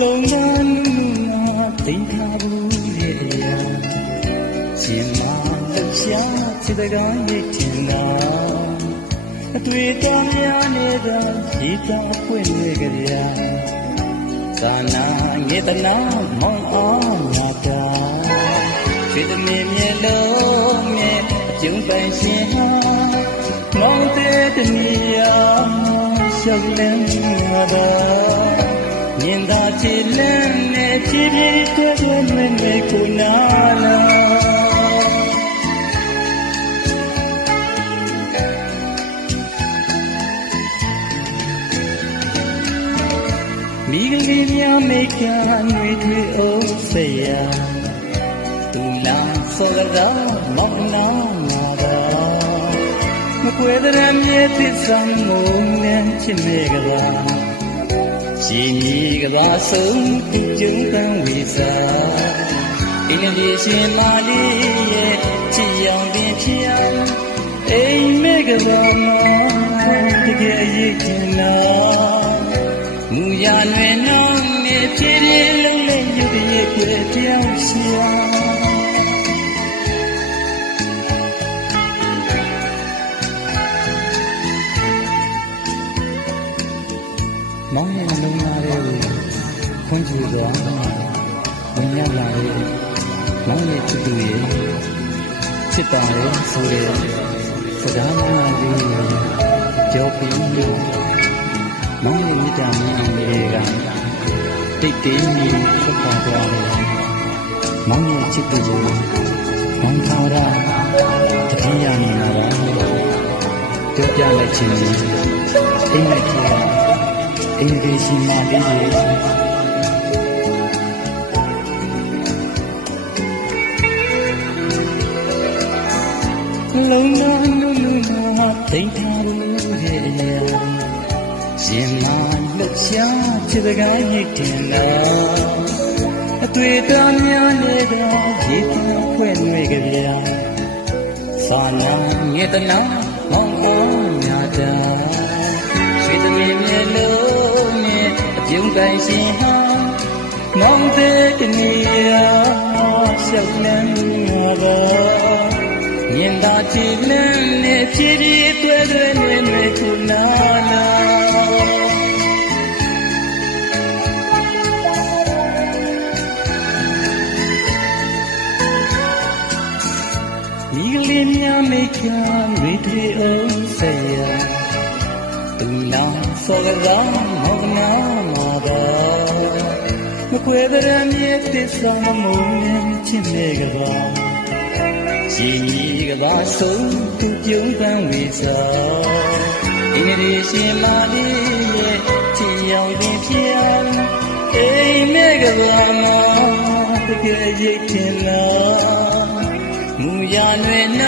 လုံးသားနုနာသိမ့်ထားဘူးရဲ့ရှင်မလက်ရှားချစ်တကားရိတ်ထင်တာအတွေ့အကြုံများနေတာဒီတာပွင့်နေကြရသာနာငေတနာမောင်အောင်နာတာချစ်သမီးမျက်လုံးနဲ့အကျုံးပိုင်ရှင်ဟာမောင်တဲ့တမီယာရှောက်လန်းတာမြင်သာချစ်လန်းနဲ့ချစ်ပြီးတွေ့တွေ့မင်းနဲ့ကိုနာလာမိကလေးများမိတ်ကနေတွေ့အောင်စေရသူလာစောကစားမောင်နာနာတာမကွဲတဲ့မြဲသစ္စာမုန်းနဲ့ချစ်နေကြပါရှင်ကြီးကဘာဆုံးသူကျုံတန်းဝီစာအင်းဒီရှင်မာလေးရဲ့ချစ်ရောင်ပင်ဖြစ်အောင်အိမ်မဲကဘာမောတကယ်ရည်ချင်လားမူရလွယ်နှောင်းနဲ့ဖြည်းဖြည်းလုံးလေးရုပ်ရည်ကြွယ်ပြောင်းရှာမောင်ရဲ့နှလုံးသားလေးကိုခွန်ကြည့်သွားဝင်ရလာရဲ့မောင်ရဲ့ချစ်သူရဲ့ချစ်တာရဲ့ဆိုတဲ့စကားမှန်လေးကြောပြီးလို့မောင်ရဲ့မြတ်တာမြင်တွေကတိတ်တိမ်ကြီးထွက်ပေါ်သွားတယ်မောင်ရဲ့ချစ်သူကိုမောင်ထားတာတတိယနေလာတာပြောပြလိုက်ခြင်းအိမ်လိုက်ကြည့်အင်းဒီရှိမှပြီးရဲ့လုံးနာနုနာသိမ့်ထားဘူးရဲ့ရှင်မလှရှားချစ်တကားရိတ်တင်လာအတွေ့အကြုံများနေတာရေတောင်ဖွင့်နေကြဗျာသာနာငေတနာမောင်အောင်ညာတာရွှေသမီးမျက်လုံးနဲ့အပြုံးကိုင်းရှင်ဟာမောင်တဲ့တနည်းရှောက်လန်းတော့မြင်သာကြည်လန်းနဲ့ဖြည်းဖြည်းတွေ့တွေ့နေခုနာလာမိကလေးများမိတ်ကမိတွေ့အောင်စေရသူနာစောကစားမောင်နာမာတာမကွဲတဲ့မြဲသစ္စာမုန်းနဲ့ချစ်နေကြပါရှင်ကြီးကဘာဆုံးသူကျုံတန်းဝီစာအင်းဒီရှင်မာလေးရဲ့ချစ်ရောင်ပင်ဖြစ်အောင်အိမ်မဲကဘာမောတကယ်ရိတ်ထင်လားမူရလွယ်နာ